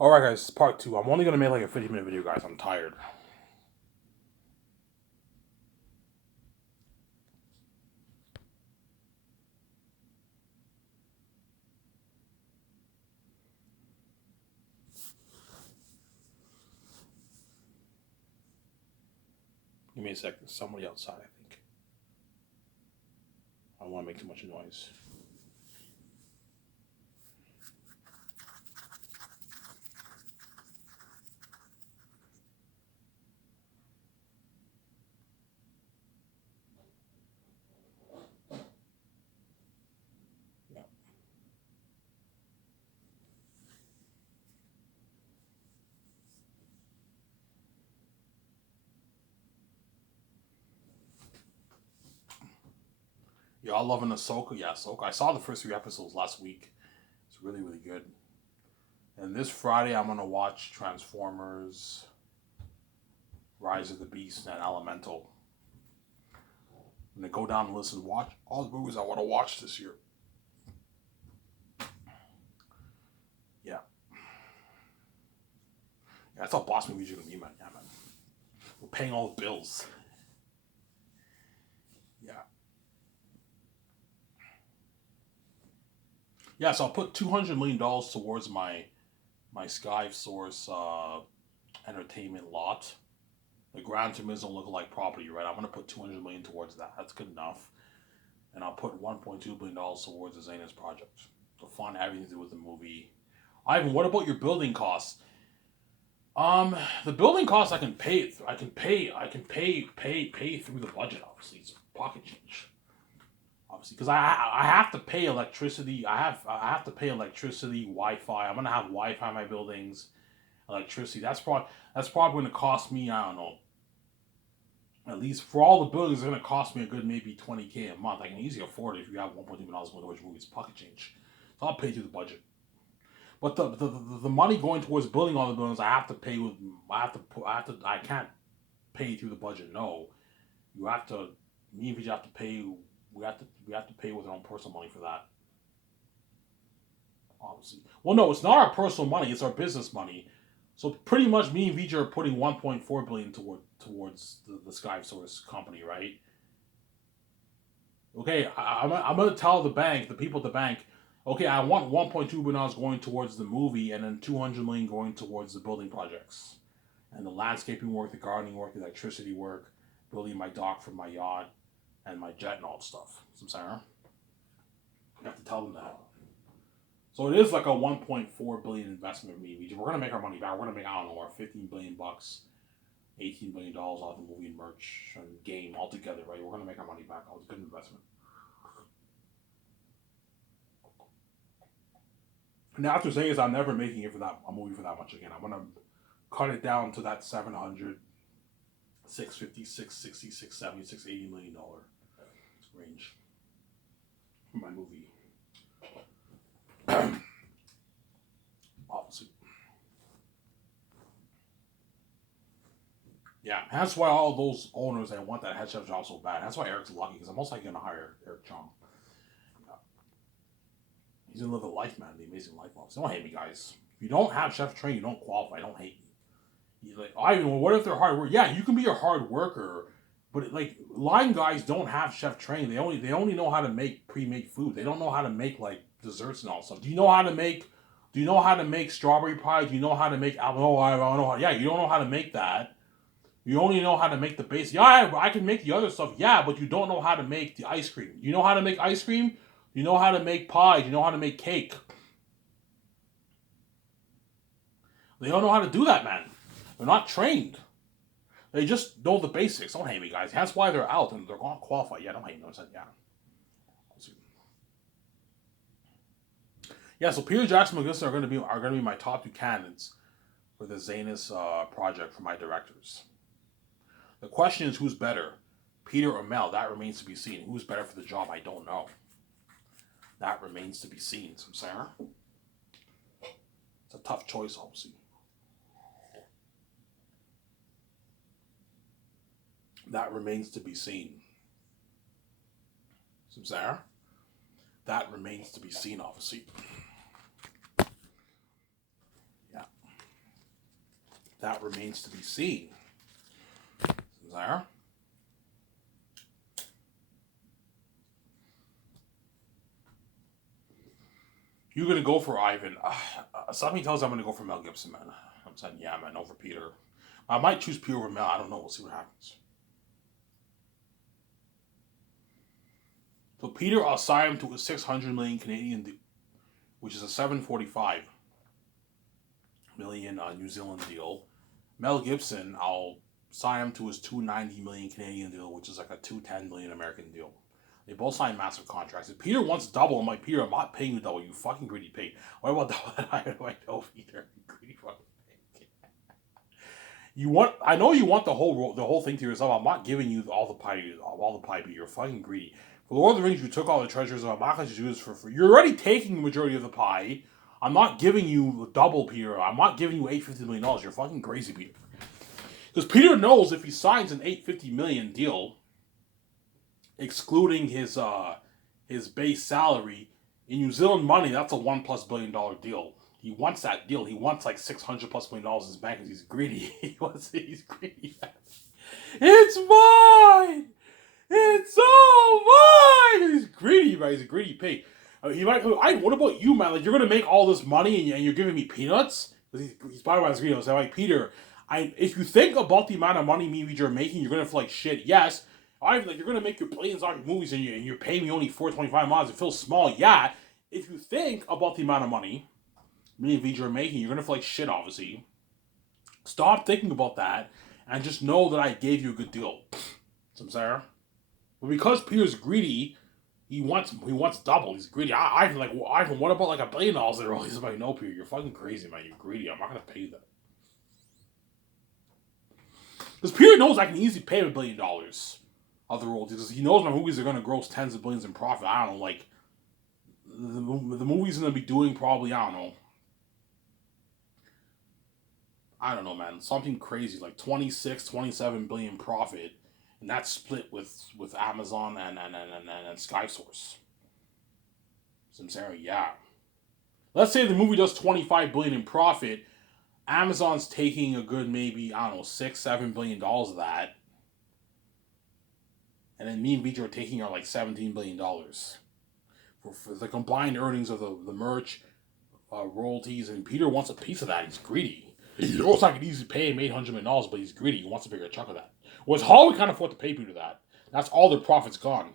Alright guys, part 2. I'm only going to make like a 50-minute video, guys. I'm tired. Give me a second. Somebody outside, I think. I don't want to make too much noise. Yeah. Y'all loving Ahsoka? Yeah, Ahsoka. I saw the first 3 episodes last week. It's really, really good. And this Friday, I'm going to watch Transformers, Rise of the Beast, and Elemental. I'm going to go down and listen, watch all the movies I want to watch this year. Yeah. That's how boss movies are going to be, man. Yeah, man. We're paying all the bills. Yeah. Yeah, so I'll put $200 million towards my Sky Source entertainment lot. The Gran Turismo look-alike property, right? I'm gonna put $200 million towards that. That's good enough. And I'll put $1.2 billion towards the Zanus project to fund everything to do with the movie. Ivan, what about your building costs? The building costs I can pay. I can pay through the budget. Obviously, it's pocket change. Obviously, because I have to pay electricity. I have to pay electricity, Wi-Fi. I'm gonna have Wi-Fi in my buildings, electricity. That's probably going to cost me, I don't know, at least for all the buildings, it's going to cost me a good maybe $20K a month. I can easily afford it if you have $1.2 million towards movies, pocket change. So I'll pay through the budget. But the money going towards building all the buildings, I have to pay with. I can't pay through the budget. No, you have to. Me and VJ have to pay. We have to pay with our own personal money for that. Obviously, well, no, it's not our personal money. It's our business money. So pretty much, me and VJ are putting 1.4 billion towards the Sky Source company, right? Okay, I'm gonna tell the people at the bank, okay, I want 1.2 billion dollars going towards the movie, and then 200 million going towards the building projects, and the landscaping work, the gardening work, the electricity work, building my dock for my yacht, and my jet and all that stuff. So I'm saying, you have to tell them that. So it is like a 1.4 billion investment in me. We're gonna make our money back. We're gonna make, I don't know, our 15 billion bucks, $18 billion off the movie and merch and game altogether, right? We're gonna make our money back. It's a good investment. Now after saying this, I'm never making it for that a movie for that much again. I'm gonna cut it down to that 700, 650, 660, 670, $680 million range for my movie. Obviously. Yeah, that's why all those owners that want that head chef job so bad. That's why Eric's lucky, because I'm most likely gonna hire Eric Chung. Yeah. He's gonna live a life, man, the amazing life. So don't hate me, guys. If you don't have chef training, you don't qualify. Don't hate me. He's like, I even. What if they're hard work? Yeah, you can be a hard worker, but like line guys don't have chef training. They only know how to make pre-made food. They don't know how to make like desserts and all stuff. Do you know how to make? Do you know how to make strawberry pie? Do you know how to make? No, I don't know. Yeah, you don't know how to make that. You only know how to make the base. Yeah, I can make the other stuff. Yeah, but you don't know how to make the ice cream. You know how to make ice cream? You know how to make pie? You know how to make cake? They don't know how to do that, man. They're not trained. They just know the basics. Don't hate me, guys. That's why they're out and they're not qualified. Yeah, don't hate me. Yeah. Yeah, so Peter Jackson and McGinnis are gonna be my top 2 candidates for the Zanus project for my directors. The question is, who's better, Peter or Mel? That remains to be seen. Who's better for the job? I don't know. That remains to be seen. So, Sarah, it's a tough choice, obviously. That remains to be seen. So, Sarah, that remains to be seen, obviously. Yeah. that remains to be seen. There. You're gonna go for Ivan. Something tells me I'm gonna go for Mel Gibson, man. I'm saying, yeah, man, over Peter. I might choose Peter over Mel. I don't know. We'll see what happens. So Peter, I'll sign him to a 600 million Canadian, which is a 745 million New Zealand deal. Mel Gibson, I'll sign him to his 290 million Canadian deal, which is like a 210 million American deal. They both signed massive contracts. If Peter wants double, I'm like, Peter, I'm not paying you double. You fucking greedy pig. What about double that I know, Peter? You greedy fucking pig. I know you want the whole thing to yourself. I'm not giving you all the pie, Peter. You're fucking greedy. For Lord of the Rings, you took all the treasures. I'm not going to do this for free. You're already taking the majority of the pie. I'm not giving you double, Peter. I'm not giving you $850 million. You're fucking crazy, Peter. Because Peter knows if he signs an $850 million deal, excluding his base salary, in New Zealand money, that's a $1+ billion deal. He wants that deal. He wants like $600+ million in his bank because he's greedy. He's greedy. It's mine! It's all mine! He's greedy, right? He's a greedy pig. He might. What about you, man? Like, you're gonna make all this money and you're giving me peanuts? He's by my greedy. So I'm like, Peter, if you think about the amount of money me and you're making, you're gonna feel like shit. Yes, you're gonna make your billions on your movies and you're paying me only $425. It feels small. Yeah. If you think about the amount of money me and VJ are making, you're gonna feel like shit. Obviously, stop thinking about that and just know that I gave you a good deal. Samsara. But because Peter's greedy, he wants double. He's greedy. Ivan, what about like $1 billion in a row? He's like, no, Peter, you're fucking crazy, man. You're greedy. I'm not gonna pay you that. Because Peter knows I can easily pay him $1 billion of the royalties. Because he knows my movies are gonna gross tens of billions in profit. I don't know, like the movie's gonna be doing probably, I don't know, man, something crazy like 26, 27 billion profit. And that's split with Amazon and SkySource. So I'm saying, yeah. Let's say the movie does 25 billion in profit. Amazon's taking a good maybe, $6-7 billion of that. And then me and Vijay are taking our like $17 billion. For the combined earnings of the merch, royalties, and Peter wants a piece of that. He's greedy. He knows I could easily pay him $800 million, but he's greedy. He wants a bigger chunk of that. Whereas Hollywood can't afford to pay Peter that. That's all their profits gone.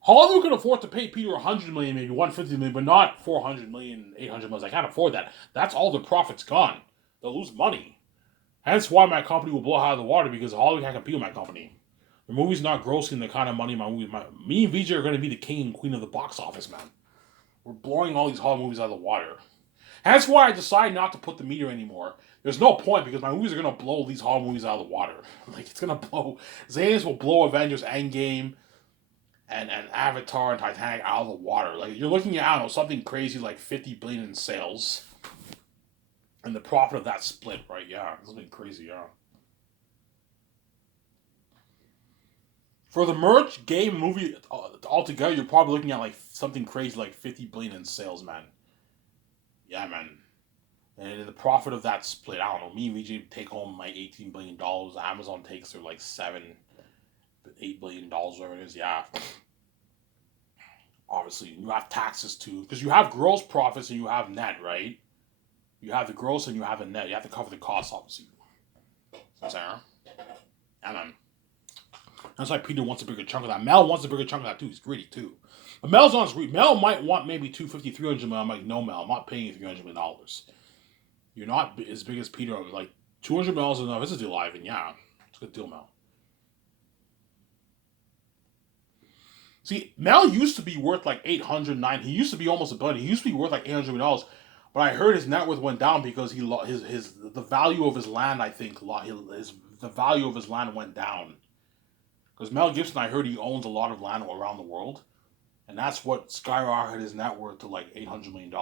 Hollywood can afford to pay Peter $100 million, maybe $150 million, but not $400 million, $800 million. I can't afford that. That's all their profits gone. They'll lose money. Hence why my company will blow out of the water, because Hollywood can't compete with my company. The movie's not grossing the kind of money me and Vijay are going to be the king and queen of the box office, man. We're blowing all these Hollywood movies out of the water. That's why I decided not to put the meter anymore. There's no point, because my movies are going to blow these Hollywood movies out of the water. Like, it's going to blow. Zanus will blow Avengers Endgame and Avatar and Titanic out of the water. Like, you're looking at, something crazy like 50 billion in sales. And the profit of that split, right? Yeah, something crazy, yeah. For the merch, game, movie, altogether, you're probably looking at like something crazy like 50 billion in sales, man. Yeah, man. And the profit of that split, I don't know, me and VJ take home like $18 billion. Amazon takes their like $7-8 billion, whatever it is. Yeah. Obviously, you have taxes too, because you have gross profits and you have net, right? You have the gross and you have the net. You have to cover the costs, obviously. Sarah? And then that's why Peter wants a bigger chunk of that. Mel wants a bigger chunk of that too. He's greedy too. But Mel's not greedy. Mel might want maybe $250, $300 million. I'm like, no, Mel, I'm not paying you $300 million. You're not as big as Peter. Like, $200 million is enough. It's a deal, Ivan. Yeah, it's a good deal, Mel. See, Mel used to be worth like 809. He used to be almost $1 billion. He used to be worth like $800 million. But I heard his net worth went down because the value of his land, I think, the value of his land went down. Because Mel Gibson, I heard he owns a lot of land around the world. And that's what skyrocketed his net worth to like $800 million.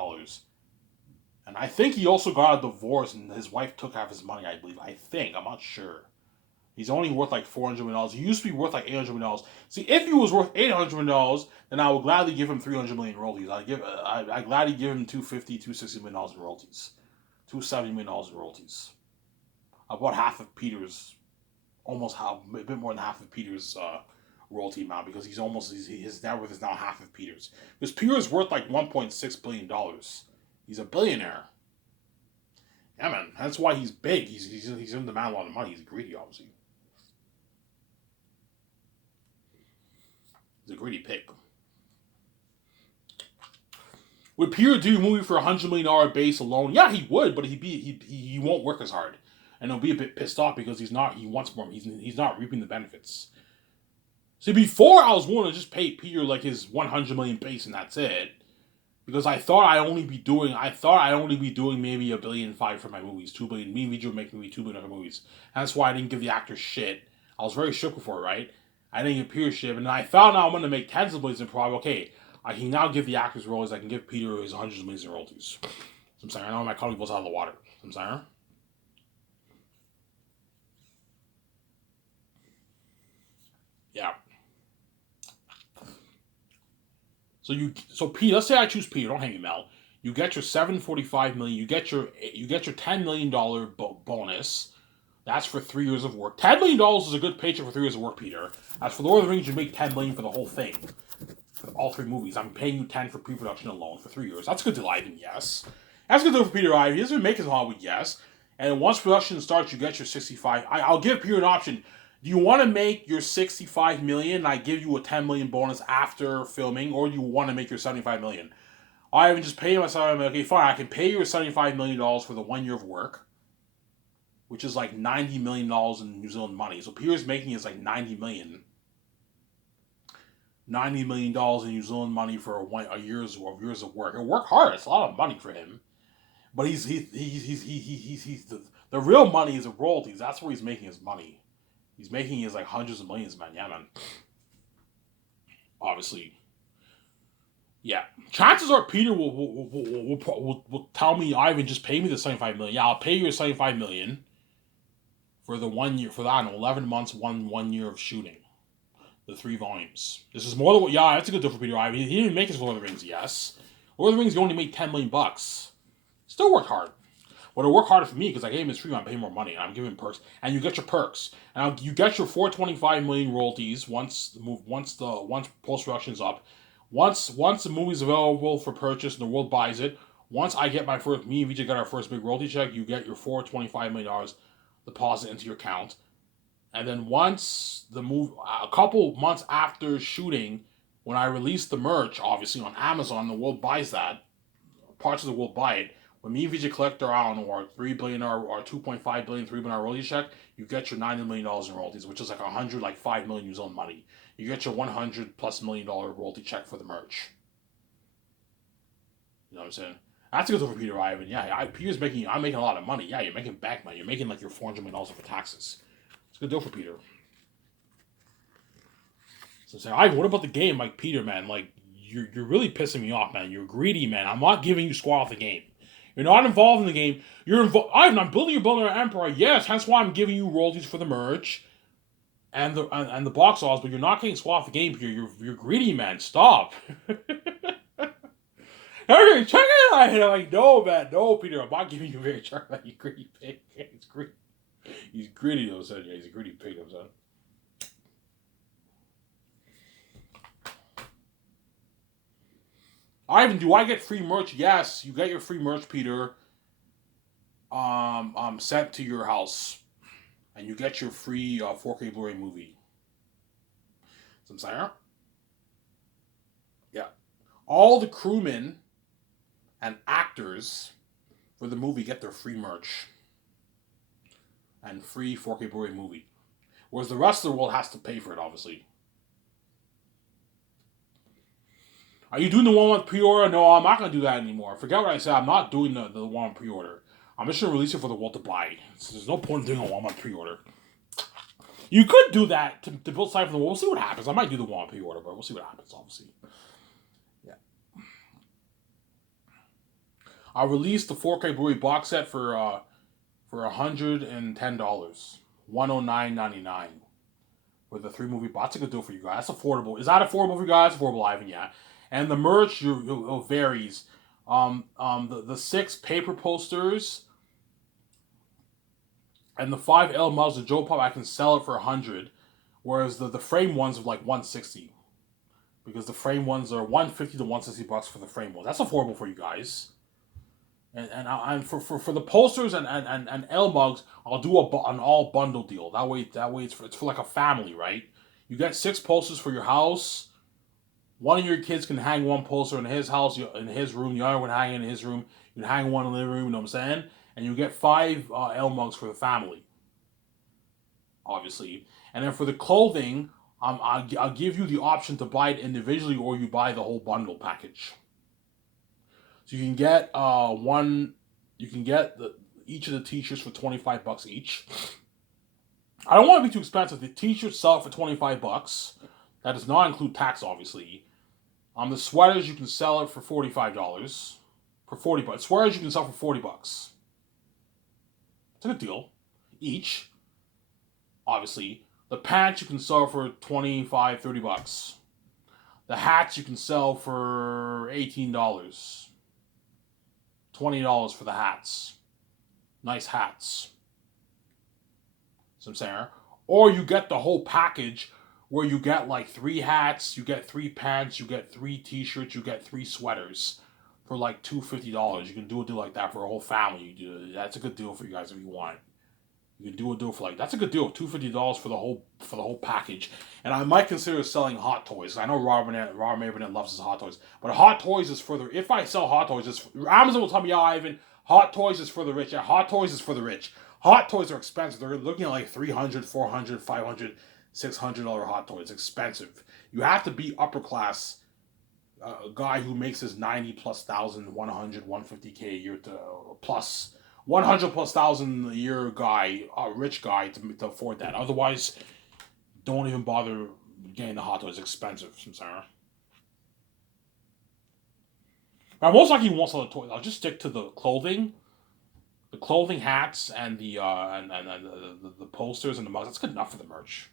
And I think he also got a divorce and his wife took half his money, I believe. I'm not sure. He's only worth like $400 million. He used to be worth like $800 million. See, if he was worth $800 million, then I would gladly give him $300 million in royalties. I'd gladly give him $250, $260 million in royalties. $270 million in royalties. About half of Peter's, almost half, a bit more than half of Peter's royalty amount, because his net worth is now half of Peter's. Because Peter's worth like $1.6 billion. He's a billionaire. Yeah, man. That's why he's big. He's in demand a lot of money. He's greedy, obviously. He's a greedy pig. Would Peter do a movie for $100 million base alone? Yeah, he would, but he won't work as hard, and he'll be a bit pissed off because he wants more. He's not reaping the benefits. See, before I was willing to just pay Peter like his 100 million base and that's it, because I thought I'd only be doing maybe $1.5 billion for my movies, $2 billion. Me and Vijay would make maybe $2 billion for movies. And that's why I didn't give the actors shit. I was very shook before, right? I didn't give Peter shit, and I found out I'm going to make tens of millions in probably, okay, I can now give the actors roles, I can give Peter his hundreds of millions in royalties. So I'm saying, I know my colleague blows out of the water. So I'm saying, yeah. So Peter, let's say I choose Peter, don't hang me, Mel. You get your $745 million, you get your $10 million bonus. That's for 3 years of work. $10 million is a good paycheck for 3 years of work, Peter. As for Lord of the Rings, you make $10 million for the whole thing. For all 3 movies. I'm paying you 10 for pre-production alone for 3 years. That's a good deal, Ivan, yes. That's a good deal for Peter Ivan. He doesn't make as Hollywood, yes. And once production starts, you get your 65. I'll give Peter an option. Do you want to make your 65 million and I give you a 10 million bonus after filming, or do you want to make your 75 million? I even just pay him a 75 million. Okay, fine. I can pay you $75 million for the 1 year of work, which is like $90 million in New Zealand money. So Peter's making is like $90 million. $90 million in New Zealand money for a year's of work. He'll work hard. It's a lot of money for him. But he's the real money is the royalties. That's where he's making his money. He's making his like hundreds of millions, man. Yeah, man. Obviously. Yeah. Chances are Peter will tell me, Ivan, just pay me the $75 million. Yeah, I'll pay you $75 million for the 1 year, for that, I don't know, 11 months, one year of shooting. The 3 volumes. This is more than what, yeah, that's a good deal for Peter Ivan. He didn't make his Lord of the Rings, yes. Lord of the Rings, he only made $10 million. Still worked hard. But it worked harder for me because I gave him his free, I'm paying more money, and I'm giving him perks. And you get your perks. And you get your $425 million royalties once post-production's up. Once the movie's available for purchase and the world buys it, once I get me and Vijay get our first big royalty check, you get your $425 million deposit into your account. And then once a couple months after shooting, when I release the merch, obviously on Amazon, the world buys that. Parts of the world buy it. When me and Vijay collect our, I don't know, our $3 billion or $2.5 billion, $3 billion royalty check, you get your $90 million in royalties, which is like $5 million New Zealand money. You get your $100+ million royalty check for the merch. You know what I'm saying? That's a good deal for Peter Ivan. Yeah, I'm making a lot of money. Yeah, you're making back money. You're making like your $400 million for taxes. It's a good deal for Peter. So say, Ivan, what about the game? Like, Peter, man, like, you're really pissing me off, man. You're greedy, man. I'm not giving you squat off the game. You're not involved in the game. You're involved. I'm building an empire. Yes, hence why I'm giving you royalties for the merch and the box office. But you're not getting squat off the game, Peter. You're greedy, man. Stop. Okay, check it out. And I'm like, no, man, no, Peter. I'm not giving you a very check that you greedy pig. He's greedy. He's greedy, though, son. Yeah, he's a greedy pig, though, son. Ivan, do I get free merch? Yes, you get your free merch, Peter. Sent to your house, and you get your free 4K Blu-ray movie. Some saying? Yeah, all the crewmen and actors for the movie get their free merch and free 4K Blu-ray movie, whereas the rest of the world has to pay for it, obviously. Are you doing the 1-month pre-order? No, I'm not going to do that anymore. Forget what I said. I'm not doing the 1-month pre-order. I'm just going to release it for the world to buy. So there's no point in doing a 1-month pre-order. You could do that to build site for the world. We'll see what happens. I might do the 1-month pre-order, but we'll see what happens, obviously. Yeah. I'll release the 4K Blu-ray box set for $110. $109.99 with a 3-movie box. That's a good deal for you guys. That's affordable. Is that affordable for you guys? Affordable, Ivan, yeah. And the merch it varies. The 6 paper posters And the 5L models, the Joe Pop, I can sell it for 100, whereas the frame ones are like 160, because the frame ones are 150 to 160 bucks for the frame ones. That's affordable for you guys. And for the posters and L mugs, I'll do an all bundle deal. That way it's for like a family, right? You get 6 posters for your house. One of your kids can hang one poster in his house, in his room. The other one hang in his room. You can hang one in the living room. You know what I'm saying? And you get 5 L mugs for the family, obviously. And then for the clothing, I'll give you the option to buy it individually, or you buy the whole bundle package. So you can get one. You can get each of the t-shirts for $25 each. I don't want to be too expensive. The t-shirts sell for $25. That does not include tax, obviously. The sweaters you can sell it for $45. For $40. Sweaters you can sell for $40. It's a good deal. Each. Obviously. The pants you can sell for $25, $30. The hats you can sell for $18. $20 for the hats. Nice hats. So I'm saying. Or you get the whole package where you get like 3 hats, you get 3 pants, you get 3 t-shirts, you get 3 sweaters for like $250. You can do a deal like that for a whole family. That's a good deal for you guys if you want. You can do a deal for like, that's a good deal, $250 for the whole package. And I might consider selling Hot Toys. I know Robert Mayburnett loves his Hot Toys, but Hot Toys is for the, if I sell Hot Toys, Amazon will tell me, yeah, Ivan, Hot Toys is for the rich. Yeah, Hot Toys is for the rich. Hot Toys are expensive. They're looking at like $300, $400, $500, $600 Hot Toys. It's expensive. You have to be upper class. A guy who makes his 90 plus thousand, 100, 150K a year to plus 100 plus thousand a year guy, a rich guy to afford that. Otherwise, don't even bother getting the Hot Toys. It's expensive, Sarah. I most likely won't sell the toys. I'll just stick to the clothing, hats, and the posters and the mugs. That's good enough for the merch.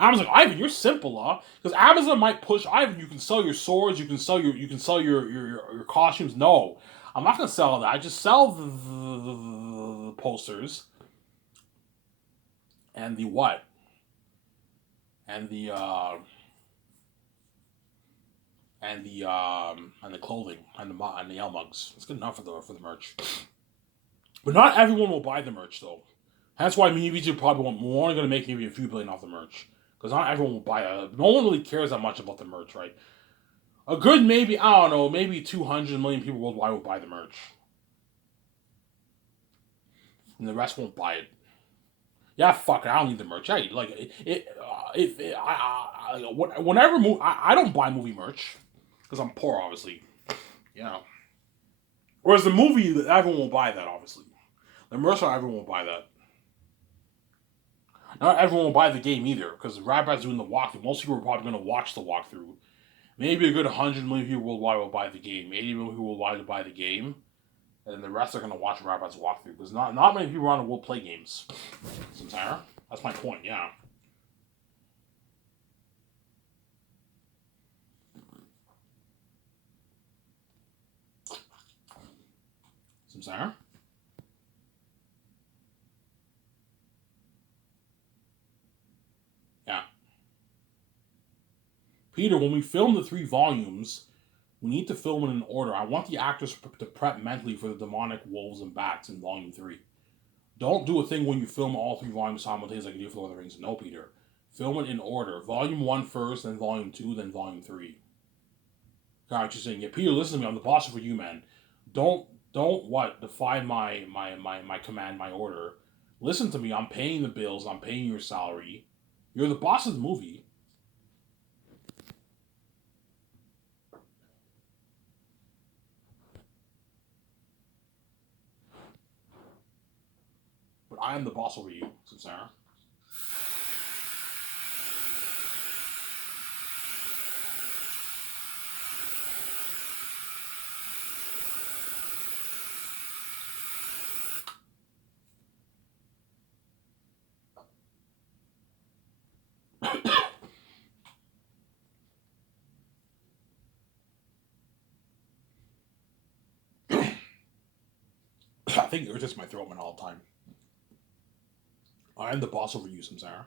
Amazon, Ivan, you're simple, huh? Because Amazon might push, Ivan, you can sell your swords, you can sell your costumes. No, I'm not gonna sell that. I just sell the posters and the what? And the clothing and the L mugs. It's good enough for the merch. But not everyone will buy the merch though. That's why maybe you probably won't. We're only gonna make maybe a few billion off the merch. Because not everyone will buy it. No one really cares that much about the merch, right? A good maybe, I don't know, maybe 200 million people worldwide will buy the merch. And the rest won't buy it. Yeah, fuck it, I don't need the merch. I don't buy movie merch. Because I'm poor, obviously. Yeah. Whereas the movie, everyone will buy that, obviously. The merch, everyone will buy that. Not everyone will buy the game either, because Ratbat's doing the walkthrough. Most people are probably going to watch the walkthrough. Maybe a good 100 million people worldwide will buy the game. 80 million people worldwide will buy the game. And then the rest are going to watch Ratbat's walkthrough. Because not many people around the world play games. Samsara? That's my point, yeah. Samsara? Yeah. Peter, when we film the 3 volumes, we need to film it in order. I want the actors to prep mentally for the demonic wolves and bats in volume 3. Don't do a thing when you film all 3 volumes simultaneously like you do for Lord of the Rings. No, Peter. Film it in order. Volume 1 first, then volume 2, then volume 3. God, you're saying, yeah, Peter, listen to me. I'm the boss for you, man. Don't defy my command, my order. Listen to me. I'm paying the bills. I'm paying your salary. You're the boss of the movie. But I am the boss over you, Sarah. I think it irritates my throat man all the time. I am the boss over you, Samsara.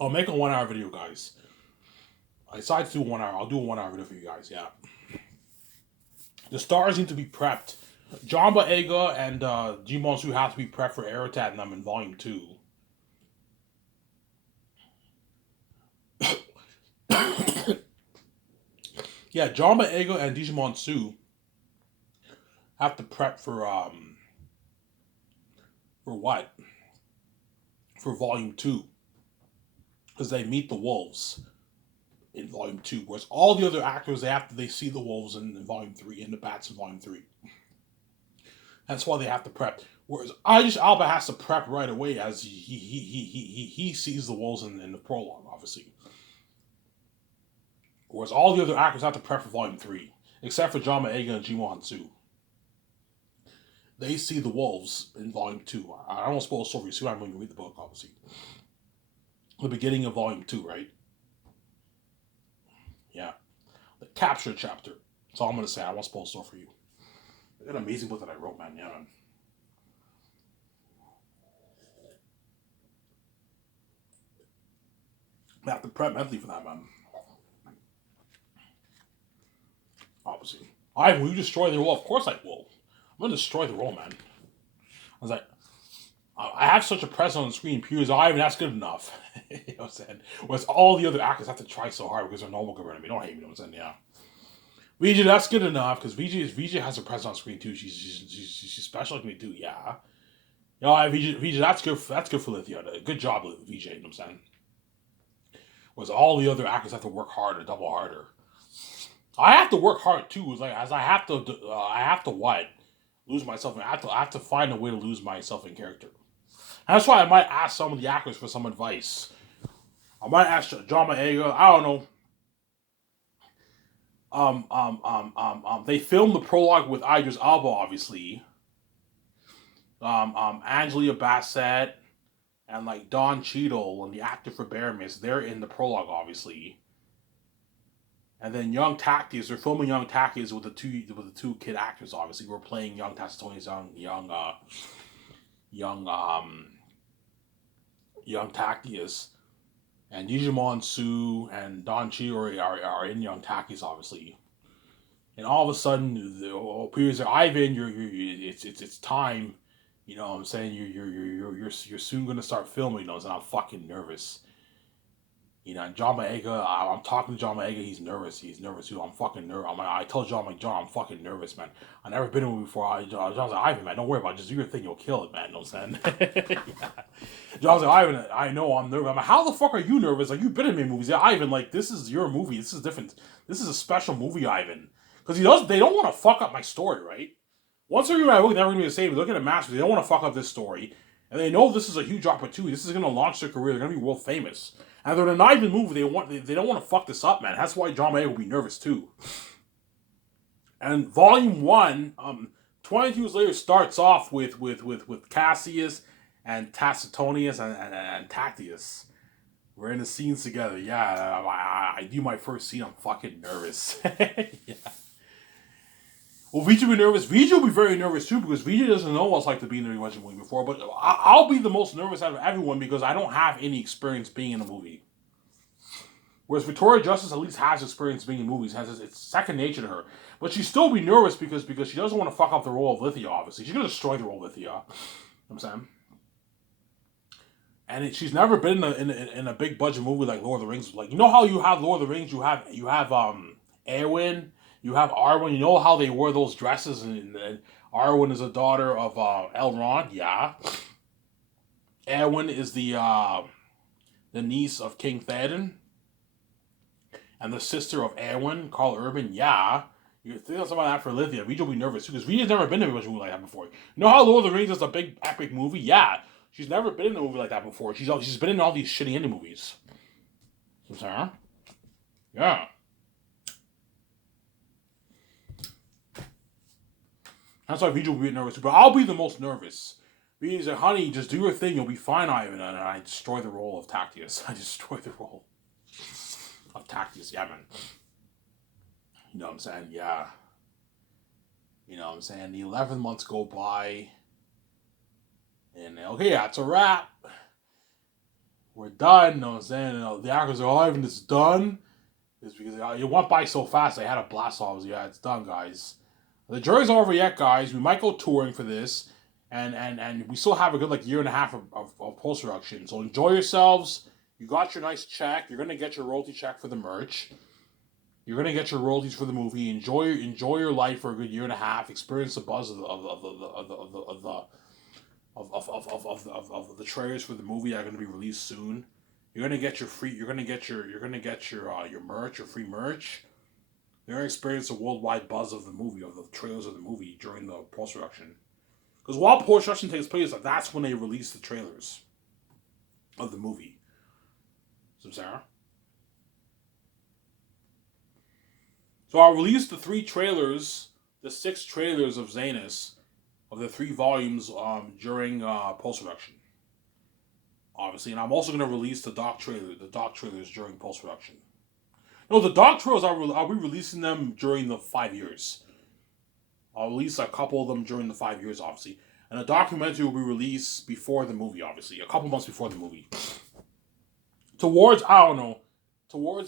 I'll make a 1 hour video, guys. I decided to do 1 hour. I'll do a 1 hour video for you guys, yeah. The stars need to be prepped. John Boyega and Jimon Su have to be prepped for Aratat and I'm in Volume 2. Yeah, John Boyega and Digimon Su have to prep for what? For Volume 2. Because they meet the wolves in Volume 2. Whereas all the other actors, they see the wolves in Volume 3 and the bats in Volume 3. That's why they have to prep. Whereas Idris Elba has to prep right away as he sees the wolves in the prologue, obviously. Whereas all the other actors have to prep for Volume 3. Except for John Boyega and Jimon Su. They see the wolves in Volume 2. I don't want to spoil the story, so I'm going to read the book, obviously. The beginning of Volume 2, right? Yeah. The capture chapter. That's all I'm going to say. I don't want to spoil the story for you. An amazing book that I wrote, man. Yeah, man. I have to prep mentally for that, man. Obviously. Will you destroy the role? Of course I will. I'm going to destroy the role, man. I was like, I have such a presence on the screen, Piers Ivan, that's good enough. You know what I'm saying? Whereas all the other actors have to try so hard because they're normal compared to me. Don't hate me, you know what I'm saying? Yeah. VJ, that's good enough because VJ has a presence on screen too. She's special like me too. Yeah. Yeah, VJ, that's good. That's good for Lithia. Good job, VJ. You know what I'm saying? Whereas all the other actors have to work harder, double harder. I have to work hard too. It's like as I have to what? Lose myself. I have to find a way to lose myself in character. And that's why I might ask some of the actors for some advice. I might ask John Boyega. I don't know. They filmed the prologue with Idris Elba, obviously. Angela Bassett and like Don Cheadle and the actor for Baramis, they're in the prologue, obviously. And then Young Tactius, they're filming Young Tactius with the two kid actors, obviously. We're playing young Tactius, young Tactius. And Digimon Su and Don Cheadle are in Young Tactius, obviously. And all of a sudden, appears Ivan, it's time. You know what I'm saying? You're soon gonna start filming those, and I'm fucking nervous. You know, and John Boyega, I'm talking to John Boyega, he's nervous. He's nervous too. I'm fucking nervous. I told John, John, I'm fucking nervous, man. I've never been in one before. John's like, Ivan, man, don't worry about it. Just do your thing, you'll kill it, man. You know what I'm saying? Yeah. John's like, Ivan, I know I'm nervous. I'm like, how the fuck are you nervous? Like, you've been in me movies. Yeah, Ivan, like, this is your movie. This is different. This is a special movie, Ivan. Because they don't want to fuck up my story, right? Once they're in my movie, they're never going to be the same. Look at the Masters. They don't want to fuck up this story. And they know this is a huge opportunity. This is going to launch their career. They're going to be world famous. And they're in an Ivan movie. They don't want to fuck this up, man. That's why John Boyega will be nervous too. And Volume 1, 22 years later, starts off with Cassius and Tacitonius and Tactius. We're in the scenes together. Yeah, I do my first scene. I'm fucking nervous. Yeah. Well, VJ will be nervous. VJ will be very nervous too because VJ doesn't know what it's like to be in a Legend movie before. But I'll be the most nervous out of everyone because I don't have any experience being in a movie. Whereas Victoria Justice at least has experience being in movies. It's second nature to her. But she'd still be nervous because she doesn't want to fuck up the role of Lithia, obviously. She's going to destroy the role of Lithia. You know what I'm saying? And she's never been in a big budget movie like Lord of the Rings. Like, you know how you have Lord of the Rings, you have Arwen, you have Arwen. You know how they wore those dresses, and Arwen is a daughter of Elrond. Yeah. Arwen is the niece of King Theoden, and the sister of Arwen, Carl Urban. Yeah. You think of something like that for Lithia. Vijay will be nervous too because Vijay's never been in a movie like that before. You know how Lord of the Rings is a big epic movie? Yeah. She's never been in a movie like that before. She's been in all these shitty indie movies. Huh? Yeah. That's why Vijay will be nervous too. But I'll be the most nervous. Vijay's like, honey, just do your thing. You'll be fine, Ivan. And I destroy the role of Tactius. I destroy the role of Tactius. Yeah, man. You know what I'm saying? Yeah. You know what I'm saying? The 11 months go by, and okay, that's a wrap. We're done. You know what I'm saying? You know, the actors are alive and it's done. It's because it went by so fast. I had a blast off. Yeah, it's done, guys. The jury's not over yet, guys. We might go touring for this, and we still have a good like year and a half of post production. So enjoy yourselves. You got your nice check. You're gonna get your royalty check for the merch. You're gonna get your royalties for the movie. Enjoy your life for a good year and a half. Experience the buzz of the trailers for the movie that are gonna be released soon. You're gonna get your free. Your merch, your free merch. You're gonna experience the worldwide buzz of the movie, of the trailers of the movie during the post production. Because while post production takes place, that's when they release the trailers of the movie. So Sarah. So I'll release the 6 trailers of Zanus, of the 3 volumes during post production. Obviously, and I'm also going to release the doc trailers during post production. No, the doc trailers I'll be releasing them during the 5 years. I'll release a couple of them during the 5 years, obviously, and a documentary will be released before the movie, obviously, a couple months before the movie. Towards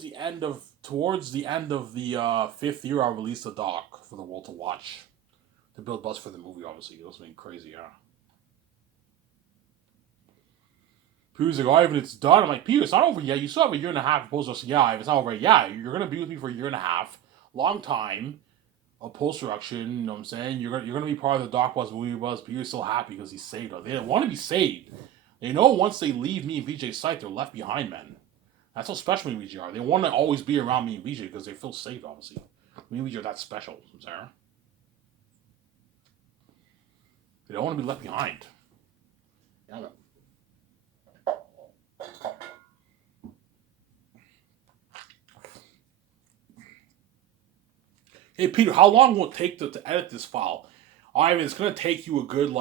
the end of the 5th year, I'll release the doc for the world to watch, to build buzz for the movie. Obviously, that's been crazy, yeah. Peter's like, oh, Ivan, it's done. I'm like, Peter, it's not over yet. You still have a year and a half. Opposed to, yeah, Ivan, it's not over yet. Yeah, you're gonna be with me for a year and a half, long time of post production. You know what I'm saying? You're gonna be part of the Doc Buzz movie buzz. Peter's still happy because he's saved. They want to be saved. They know once they leave me and VJ's sight, they're left behind, man. That's how special me and VJ are. They want to always be around me and VJ because they feel safe, obviously. Me and VJ are that special, Sarah. They don't want to be left behind. Yeah. Hey Peter, how long will it take to edit this file? Ivan, it's gonna take you a good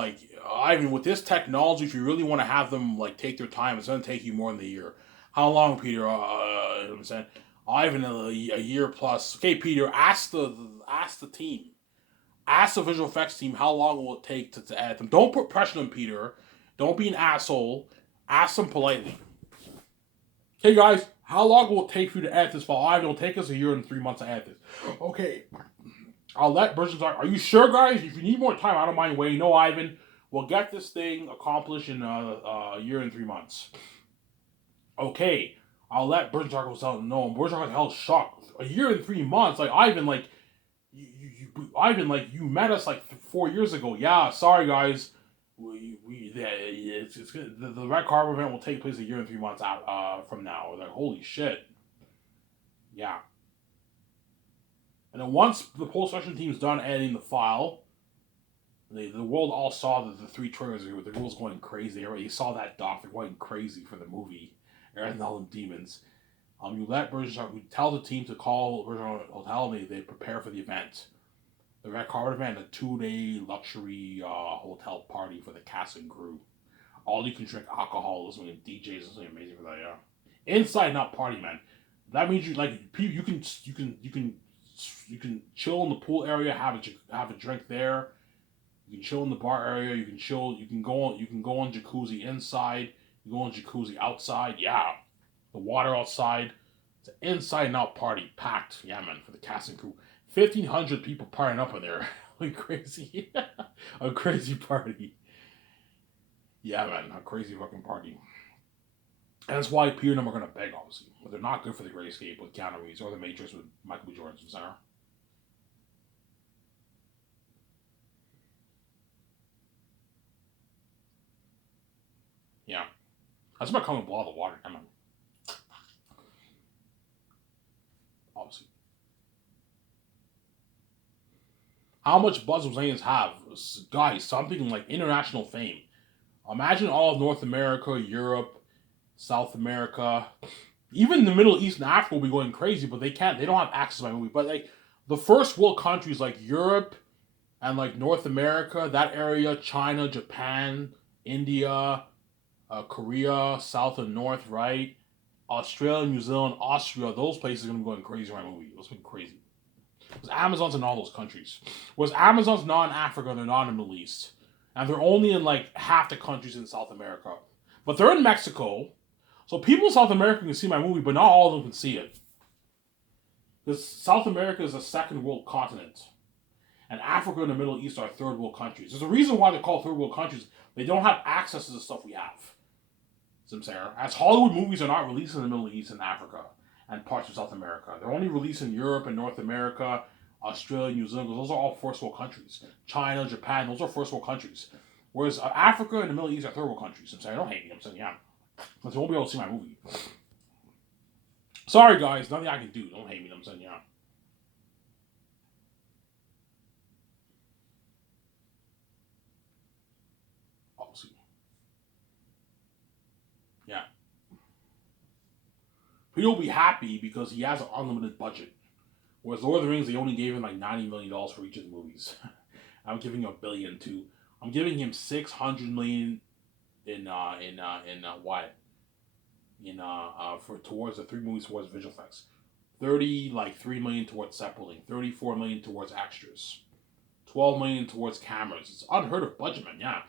Ivan, with this technology, if you really want to have them take their time, it's gonna take you more than a year. How long, Peter? You know what I'm saying, Ivan, a year plus. Okay, Peter, ask the team, ask the visual effects team, how long will it take to edit them? Don't put pressure on them, Peter. Don't be an asshole. Ask them politely. Okay, guys, how long will it take for you to edit this file? Ivan, it'll take us a year and 3 months to edit this. Okay. I'll let Bridges talk. Are you sure, guys? If you need more time, I don't mind waiting. No, Ivan, we'll get this thing accomplished in a year and 3 months. Okay, I'll let Bridges talk about no. And Bridges talk hell shocked. A year and 3 months, Ivan, Ivan, you met us 4 years ago. Yeah, sorry guys. It's the red carpet event will take place a year and 3 months out from now. Like, holy shit. Yeah. And then once the post-production team's done editing the file, the world all saw the 3 trailers. The world's going crazy. Everybody saw that doc. They're going crazy for the movie. And all them demons. You let you tell the team to call Virgin Hotel. They prepare for the event. The red carpet event, a 2-day luxury hotel party for the cast and crew. All you can drink alcohol, listen to DJs, something amazing for that. Yeah, inside not party, man. That means you can chill in the pool area, have a drink there. You can chill in the bar area. You can chill. You can go on jacuzzi inside. You go on jacuzzi outside. Yeah, the water outside. It's an inside and out party, packed. Yeah, man, for the cast and crew. 1,500 people partying up in there, like crazy. A crazy party. Yeah, man, a crazy fucking party. And that's why Peter and them are gonna beg, obviously, but they're not good for the Great Escape with Keanu Reeves or the Matrix with Michael B. Jordan from center. Yeah. That's about coming below the water, come on. Obviously. How much buzz will Zayn's have? Guys, something like international fame. Imagine all of North America, Europe, South America, even the Middle East and Africa will be going crazy, but they don't have access to my movie. But the first world countries like Europe and North America, that area, China, Japan, India, Korea, South and North, right? Australia, New Zealand, Austria, those places are gonna be going crazy around my movie. It's been crazy. Because Amazon's in all those countries. Whereas Amazon's not in Africa, they're not in the Middle East. And they're only in like half the countries in South America. But they're in Mexico. So people in South America can see my movie, but not all of them can see it. Because South America is a second world continent. And Africa and the Middle East are third world countries. There's a reason why they're called third world countries. They don't have access to the stuff we have. See what I'm saying? As Hollywood movies are not released in the Middle East and Africa and parts of South America. They're only released in Europe and North America, Australia, New Zealand. Those are all first world countries. China, Japan, those are first world countries. Whereas Africa and the Middle East are third world countries. I'm saying, don't hate me. I'm saying, yeah. Because they won't be able to see my movie. Sorry, guys. Nothing I can do. Don't hate me. I'm saying, yeah. Obviously. Yeah. He'll be happy because he has an unlimited budget. Whereas Lord of the Rings, they only gave him like $90 million for each of the movies. I'm giving him $1 billion too. I'm giving him $600 million in what? For towards the 3 movies towards visual effects. 3 million towards set building, 34 million towards extras, 12 million towards cameras. It's unheard of budget, man. Yeah.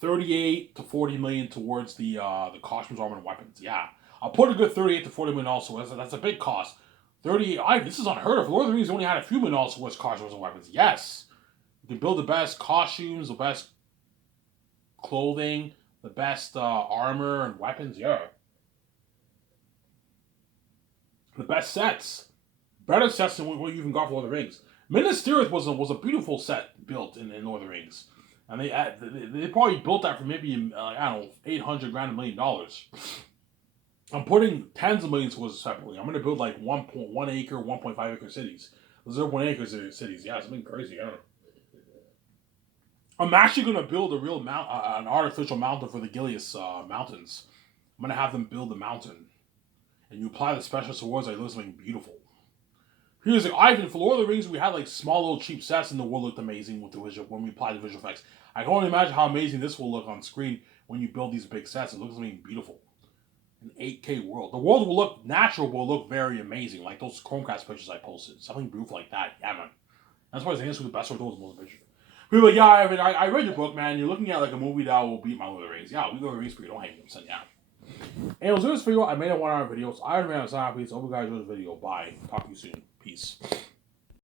38 to 40 million towards the costumes, armor, and weapons. Yeah. I'll put a good 38 to 40 million also. That's a big cost. 38. This is unheard of. Lord of the Rings only had a few million also towards costumes and weapons. Yes. You can build the best costumes, the best clothing, the best armor and weapons. Yeah. The best sets. Better sets than what you even got for Lord of the Rings. Minas Tirith was a beautiful set built in Lord of the Rings. And they probably built that for maybe, I don't know, 800 grand, $1 million. I'm putting tens of millions towards it separately. I'm going to build like 1.1 acre, 1.5 acre cities. 0.1 acre cities. Yeah, something crazy. I don't know. I'm actually going to build a real an artificial mountain for the Gileas mountains. I'm going to have them build the mountain. And you apply the special awards, like looks something beautiful. Here's like Ivan, for Lord of the Rings, we had like small little cheap sets and the world looked amazing with the visual when we applied the visual effects. I can only imagine how amazing this will look on screen when you build these big sets. It looks something beautiful. An 8K world. The world will look natural, will look very amazing, like those Chromecast pictures I posted. Something beautiful like that. Yeah, man. That's why I think this was the best of those most pictures. People are like, yeah, Ivan, I read your book, man. You're looking at like a movie that will beat my Lord of the Rings. Yeah, we go to the Rings for you. Don't hate me. I'm saying, yeah. Anyways, this video, I made a 1 hour video. So I don't know how to peace. Hope you guys enjoyed the video. Bye. Talk to you soon. Peace.